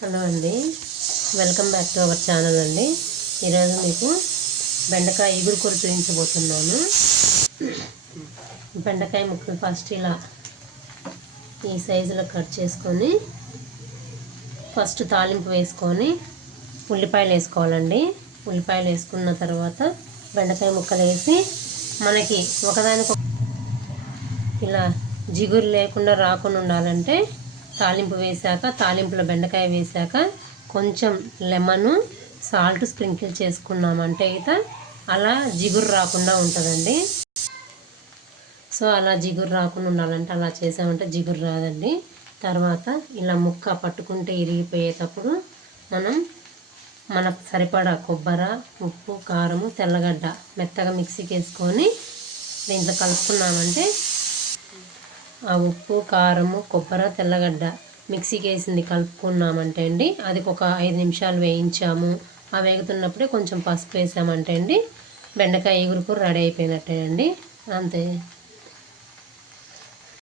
Hello అండి, welcome back to our channel అండి. ఈరోజు మీకు బెండకాయ ఇగురు కూర చూపించబోతున్నాను. బెండకాయ ముక్కలు ఫస్ట్ ఇలా ఈ సైజులో కట్ చేసుకొని ఫస్ట్ తాలింపు వేసుకొని ఉల్లిపాయలు వేసుకోవాలండి. ఉల్లిపాయలు వేసుకున్న తర్వాత బెండకాయ ముక్కలు వేసి మనకి ఒకదానికి ఇలా జిగురు లేకుండా రాకుండా ఉండాలంటే తాలింపు వేసాక, తాలింపులో బెండకాయ వేసాక కొంచెం లెమను సాల్ట్ స్ప్రింకిల్ చేసుకున్నామంటే అయితే అలా జిగురు రాకుండా ఉంటుందండి. సో అలా జిగురు రాకుండా ఉండాలంటే అలా చేసామంటే జిగురు రాదండి. తర్వాత ఇలా ముక్క పట్టుకుంటే ఇరిగిపోయేటప్పుడు మనకు సరిపడా కొబ్బరి, ఉప్పు, కారము, తెల్లగడ్డ మెత్తగా మిక్సీకి వేసుకొని దీంట్లో కలుపుకున్నామంటే ఆ ఉప్పు, కారము, కొబ్బరి, తెల్లగడ్డ మిక్సీకి వేసింది కలుపుకున్నామంటే అండి, అది ఒక 5 నిమిషాలు వేయించాము. ఆ వేగుతున్నప్పుడే కొంచెం పసుపు వేసామంటే అండి బెండకాయ ఇగురు కూర రెడీ అయిపోయినట్టే అండి. అంతే.